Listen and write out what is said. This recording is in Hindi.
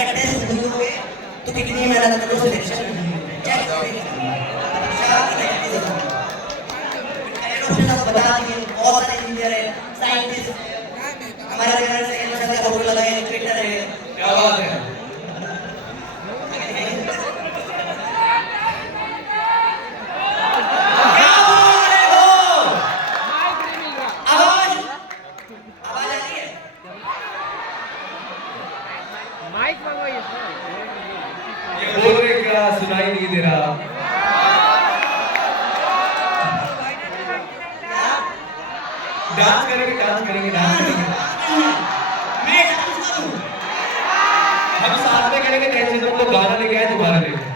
अगर टेस्ट दूंगे तो कितनी मेहनत करो सिलेक्शन बता दिए बहुत सारे इंजीनियर है साइंटिस्ट हमारे घर से इंसान का फोटो लगाए ट्विटर है क्या बात है क्या बोल रहे हो आवाज आवाज आ रही है माइक मंगवाइए ये बोल रहे क्या सुनाई नहीं दे रहा डांस करेंगे डांस करेंगे डांस करेंगे मैं डांस करूं हम साथ में करेंगे कैसे तुम लोग गाना लेके आए दोबारा लेके